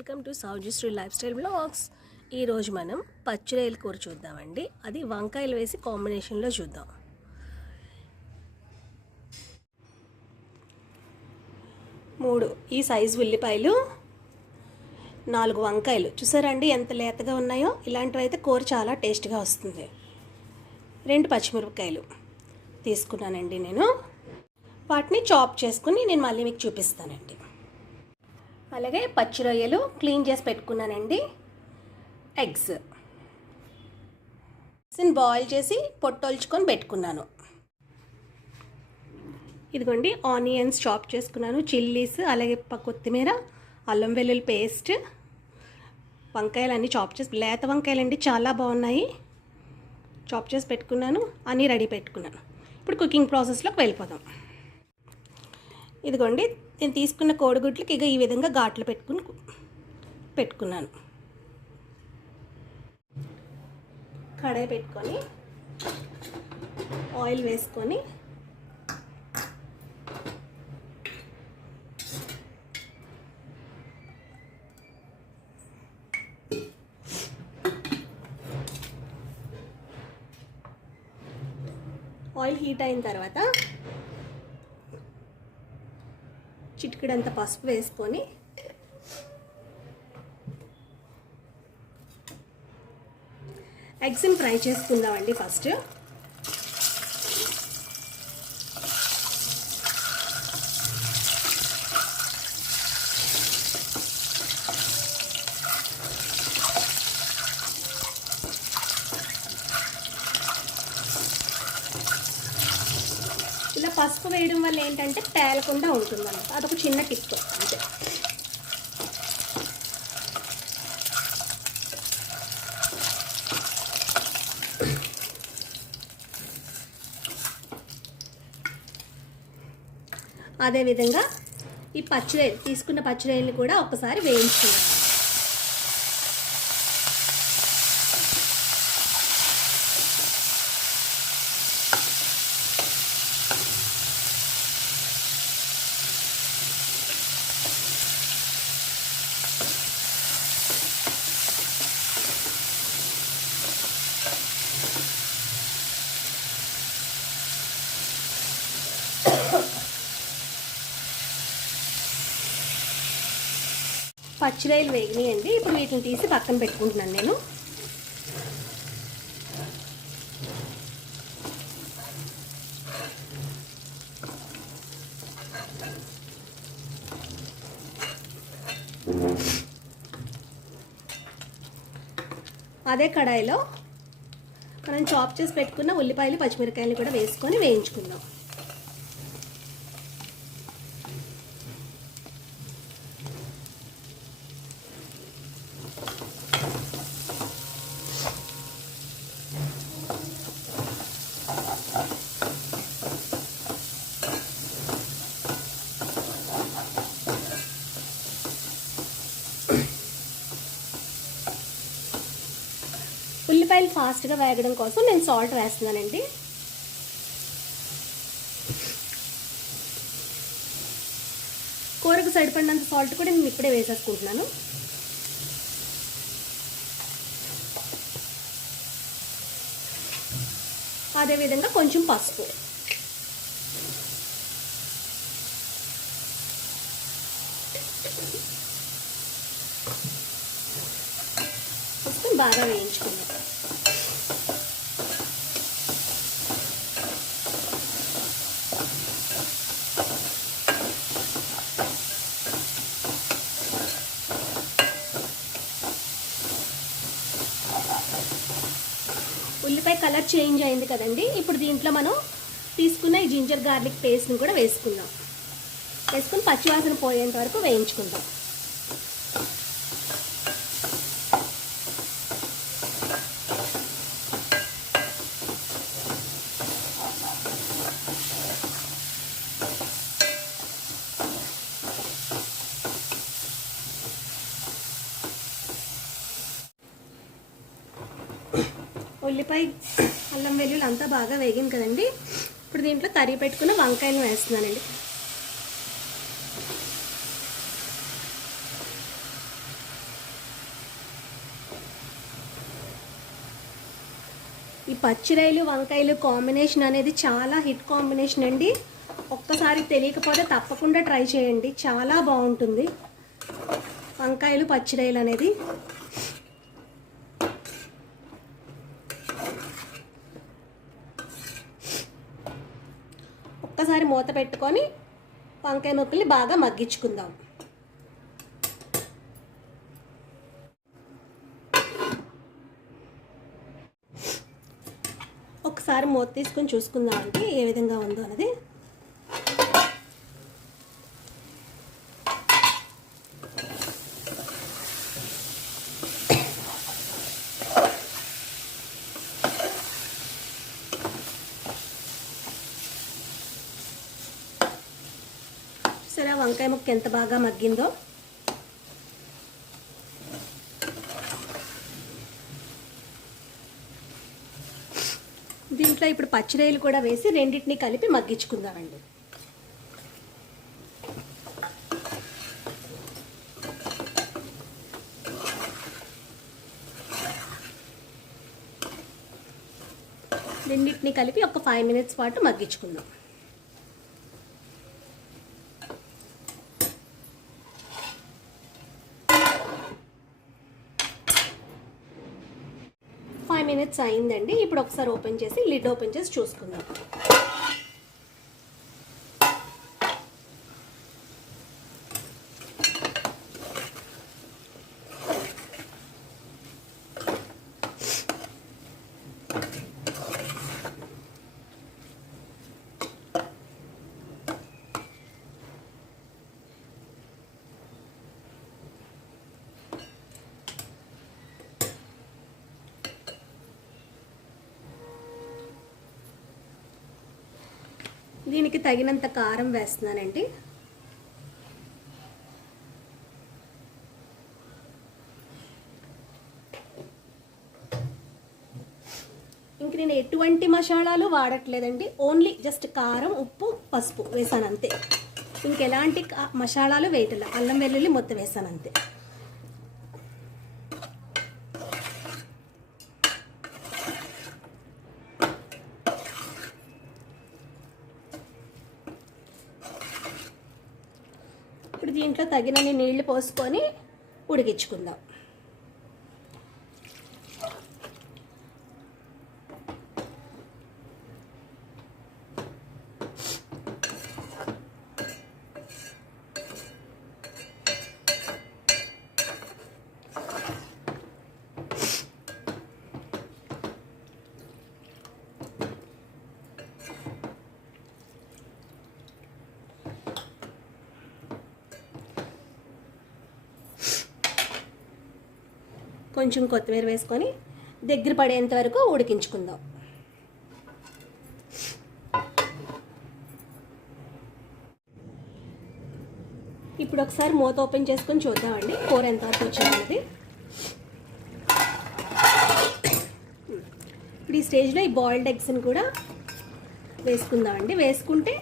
Welcome to Soujasri lifestyle blogs. ఈరోజు మనం పచ్చిరొయ్యల కూర చూద్దామండి. అది వంకాయలు వేసి కాంబినేషన్లో చూద్దాం. మూడు ఈ సైజు ఉల్లిపాయలు. నాలుగు వంకాయలు. చూసారండి ఎంత లేతగా ఉన్నాయో? ఇలాంటివి అయితే కూర చాలా టేస్ట్గా వస్తుంది. రెండు పచ్చిమిరపకాయలు తీసుకున్నానండి నేను. వాటిని చాప్ చేసుకుని నేను మళ్ళీ మీకు చూపిస్తానండి. అలాగే పచ్చి రొయ్యలు క్లీన్ చేసి పెట్టుకున్నానండి. ఎగ్స్ ఎగ్స్ని బాయిల్ చేసి పొట్టొల్చుకొని పెట్టుకున్నాను. ఇదిగోండి ఆనియన్స్ చాప్ చేసుకున్నాను చిల్లీస్ అలాగే కొత్తిమీర అల్లం వెల్లుల్లి పేస్ట్ వంకాయలు అన్నీ చాప్ చేసి లేత వంకాయలు అండి చాలా బాగున్నాయి. చాప్ చేసి పెట్టుకున్నాను అన్నీ రెడీ పెట్టుకున్నాను. ఇప్పుడు కుకింగ్ ప్రాసెస్లోకి వెళ్ళిపోదాం. ఇదిగోండి నేను తీసుకున్న కోడిగుడ్లకి ఇక ఈ విధంగా ఘాట్లు పెట్టుకుని పెట్టుకున్నాను. కడాయి పెట్టుకొని ఆయిల్ వేసుకొని ఆయిల్ హీట్ అయిన తర్వాత చిటికెడంత పసుపు వేసుకొని ఎగ్స్ని ఫ్రై చేసుకుందామండి ఫస్ట్ ఇలా పసుపు వేయడం వల్ల ఏంటంటే తేలకుండా ఉంటుందన్నమాట. అదొక చిన్న టిప్. అంతే. అదేవిధంగా ఈ పచ్చిరొయ్యలు తీసుకున్న పచ్చిరొయ్యలు కూడా ఒకసారి వేయించుకున్నాను పచ్చిరాయలు వేగినాయండి. ఇప్పుడు వీటిని తీసి పక్కన పెట్టుకుంటున్నాను నేను. అదే కడాయిలో మనం చాప్ చేసి పెట్టుకున్న ఉల్లిపాయలు పచ్చిమిరకాయలు కూడా వేసుకొని వేయించుకుందాం ఉల్లిపాయలు ఫాస్ట్గా వేగడం కోసం నేను సాల్ట్ వేస్తున్నానండి. కూరకు సరిపడినంత సాల్ట్ కూడా నేను ఇప్పుడే వేసేసుకుంటున్నాను. అదేవిధంగా కొంచెం పసుపు. బాగా వేయించుకుందాం ఉల్లిపాయ కలర్ చేంజ్ అయింది కదండి. ఇప్పుడు దీంట్లో మనం తీసుకున్న ఈ జింజర్ గార్లిక్ పేస్ట్ని కూడా వేసుకుందాం. వేసుకుని పచ్చివాసన పోయేంత వరకు వేయించుకుందాం. ఉల్లిపాయ అల్లం వెల్లుల్లి అంతా బాగా వేగింది కదండి. ఇప్పుడు దీంట్లో తరి పెట్టుకున్న వంకాయలు వేస్తున్నానండి. ఈ పచ్చిరాయలు వంకాయలు కాంబినేషన్ అనేది చాలా హిట్ కాంబినేషన్ అండి. ఒక్కసారి తెలియకపోతే తప్పకుండా ట్రై చేయండి. చాలా బాగుంటుంది. వంకాయలు పచ్చిరాయలు అనేది. ఒక్కసారి మూత పెట్టుకొని వంకాయ ముక్కల్ని బాగా మగ్గించుకుందాం. ఒకసారి మూత తీసుకొని చూసుకుందాం అంటే ఏ విధంగా ఉందో అనేది వంకాయ ముక్క ఎంత బాగా మగ్గిందో. దీంట్లో ఇప్పుడు పచ్చిరొయ్యలు కూడా వేసి రెండింటిని కలిపి మగ్గించుకుందామండి. రెండింటిని కలిపి ఒక ఫైవ్ మినిట్స్ పాటు మగ్గించుకుందాం. మినిట్స్ అయిందండి. ఇప్పుడు ఒకసారి ఓపెన్ చేసి లిడ్ ఓపెన్ చేసి చూసుకుందాం. దీనికి తగినంత కారం వేస్తున్నానండి. ఇంక నేను ఎటువంటి మసాలాలు వాడట్లేదండి. ఓన్లీ జస్ట్ కారం ఉప్పు పసుపు వేసాను అంతే. ఇంకెలాంటి కా- మసాలాలు వేయటం అల్లం వెల్లుల్లి మొత్తం వేసాను అంతే ఇప్పుడు దీంట్లో తగినన్ని నీళ్ళు పోసుకొని ఉడికించుకుందాం. కొంచెం కొత్తిమీర వేసుకొని దగ్గర పడేంత వరకు ఉడికించుకుందాం. ఇప్పుడు ఒకసారి మూత ఓపెన్ చేసుకొని చూద్దామండి కూర ఎంతవరకు వచ్చిందన్నది ఇప్పుడు ఈ స్టేజ్లో ఈ బాయిల్డ్ ఎగ్స్ని కూడా వేసుకుందామండి. వేసుకుంటే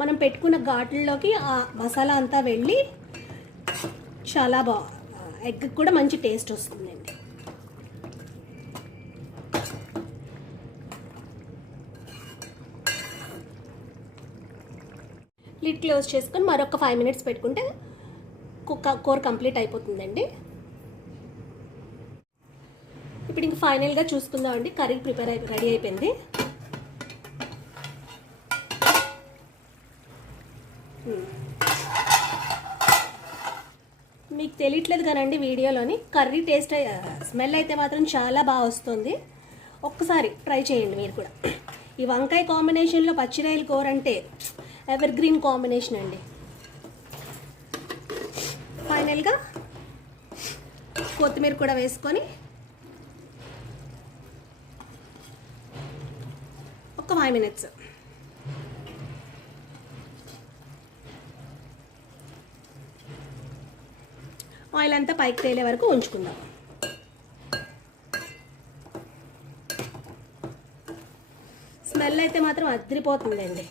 మనం పెట్టుకున్న ఘాట్లలోకి ఆ మసాలా అంతా వెళ్ళి చాలా బా ఎగ్ కూడా మంచి టేస్ట్ వస్తుందండి. లిడ్ క్లోజ్ చేసుకొని మరొక ఫైవ్ మినిట్స్ పెట్టుకుంటే కుక్క కూర కంప్లీట్ అయిపోతుందండి. ఇప్పుడు ఇంక ఫైనల్గా చూసుకుందామండి. కర్రీ ప్రిపేర్ అయిపోయి రెడీ అయిపోయింది. Hmm. తెలియట్లేదు కానండి వీడియోలోని. కర్రీ టేస్ట్ స్మెల్ అయితే మాత్రం చాలా బాగా వస్తుంది. ఒక్కసారి ట్రై చేయండి మీరు కూడా. ఈ వంకాయ కాంబినేషన్లో పచ్చిరాయల కూర అంటే ఎవర్ గ్రీన్ కాంబినేషన్ అండి. ఫైనల్గా కొత్తిమీర కూడా వేసుకొని ఒక ఫైవ్ మినిట్స్ ఆయిల్ అంతా పైకి తేలే వరకు ఉంచుకుందాం. స్మెల్ అయితే మాత్రం అద్రిపోతుందండి.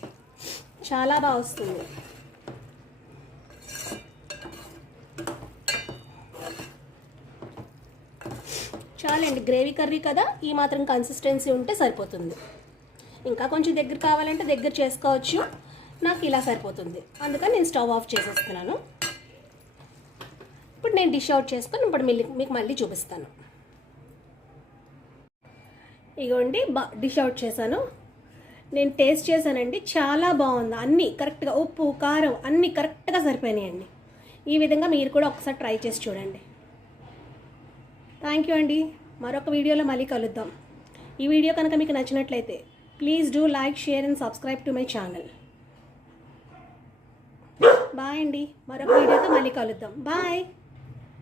చాలా బాగా వస్తుంది. చాలండి గ్రేవీ కర్రీ కదా ఈ మాత్రం కన్సిస్టెన్సీ ఉంటే సరిపోతుంది. ఇంకా కొంచెం దగ్గర కావాలంటే దగ్గర చేసుకోవచ్చు. నాకు ఇలా సరిపోతుంది. అందుకని నేను స్టవ్ ఆఫ్ చేసేస్తున్నాను. ఇప్పుడు నేను డిష్ అవుట్ చేసుకొని ఇప్పుడు మీకు మళ్ళీ చూపిస్తాను. ఇగోండి బా డిష్ అవుట్ చేశాను. నేను టేస్ట్ చేశానండి చాలా బాగుంది. అన్నీ కరెక్ట్గా ఉప్పు కారం అన్నీ కరెక్ట్గా సరిపోయినాయండి. ఈ విధంగా మీరు కూడా ఒకసారి ట్రై చేసి చూడండి. థ్యాంక్ యూ అండి. మరొక వీడియోలో మళ్ళీ కలుద్దాం. ఈ వీడియో కనుక మీకు నచ్చినట్లయితే please do like share and subscribe to my channel bye అండి. మరొక వీడియోతో మళ్ళీ కలుద్దాం. Bye